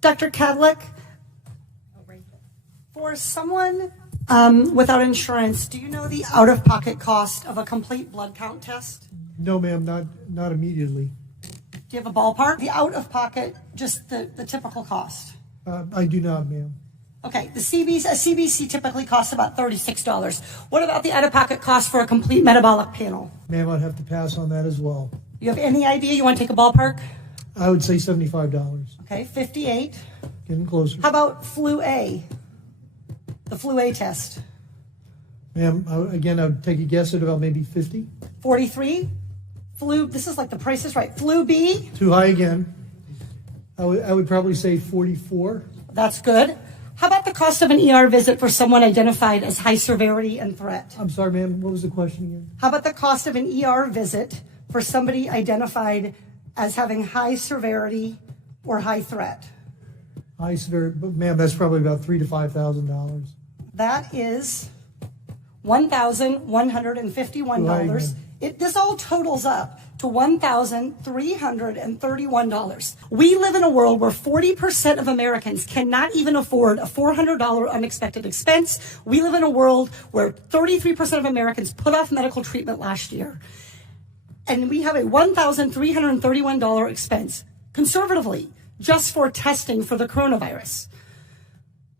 Dr. Cadlick, for someone without insurance, do you know the out-of-pocket cost of a complete blood count test? No, ma'am, not immediately. Do you have a ballpark? The out-of-pocket, just the typical cost. I do not, ma'am. Okay, a CBC typically costs about $36. What about the out-of-pocket cost for a complete metabolic panel? Ma'am, I'd have to pass on that as well. You have any idea? You want to take a ballpark? I would say $75. Okay, 58. Getting closer. How about flu A? The flu A test. Ma'am, again, I would take a guess at about maybe 50. 43. Flu, this is like the Price is Right. Flu B. Too high again. I would probably say 44. That's good. How about the cost of an ER visit for someone identified as high severity and threat? I'm sorry, ma'am, what was the question again? How about the cost of an ER visit for somebody identified as having high severity or high threat? High severity, but ma'am, that's probably about $3,000 to $5,000. That is $1,151. This all totals up to $1,331. We live in a world where 40% of Americans cannot even afford a $400 unexpected expense. We live in a world where 33% of Americans put off medical treatment last year. And we have a $1,331 expense, conservatively, just for testing for the coronavirus.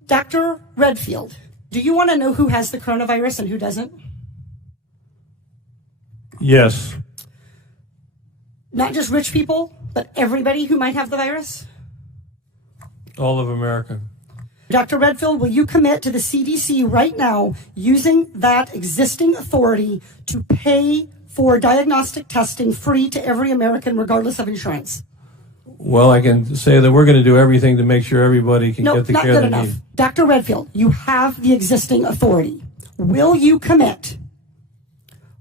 Dr. Redfield, do you want to know who has the coronavirus and who doesn't? Yes. Not just rich people, but everybody who might have the virus? All of America. Dr. Redfield, will you commit to the CDC right now using that existing authority to pay for diagnostic testing free to every American regardless of insurance? Well, I can say that we're going to do everything to make sure everybody can get the care they enough. need. Dr. Redfield, you have the existing authority. Will you commit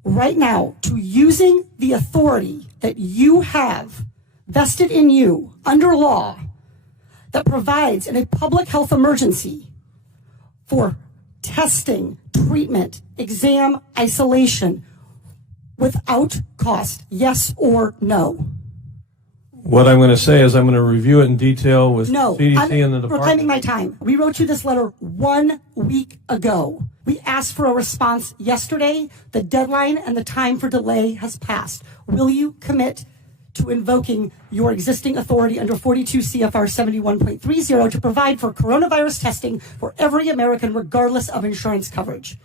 right now to using the authority that you have vested in you under law that provides in a public health emergency for testing, treatment, exam, isolation without cost? Yes or no? What I'm going to say is I'm going to review it in detail with CDC and the department. Reclaiming my time. We wrote you this letter 1 week ago. We asked for a response yesterday. The deadline and the time for delay has passed. Will you commit to invoking your existing authority under 42 CFR 71.30 to provide for coronavirus testing for every American regardless of insurance coverage?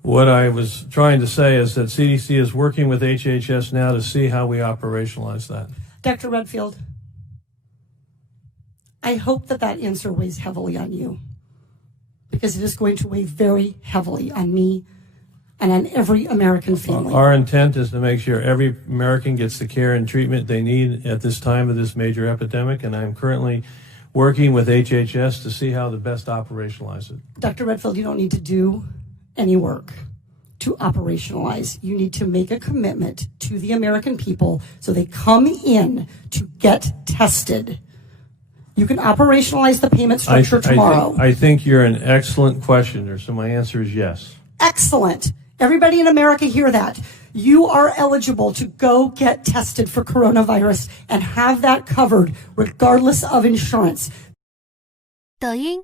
What I was trying to say is that CDC is working with HHS now to see how we operationalize that. Dr. Redfield, I hope that answer weighs heavily on you, because it is going to weigh very heavily on me and on every American family. Our intent is to make sure every American gets the care and treatment they need at this time of this major epidemic, and I'm currently working with HHS to see how to best operationalize it. Dr. Redfield, you don't need to do any work to operationalize. You need to make a commitment to the American people so they come in to get tested. You can operationalize the payment structure tomorrow. I think you're an excellent questioner, so my answer is yes. Excellent. Everybody in America hear that. You are eligible to go get tested for coronavirus and have that covered regardless of insurance. 抖音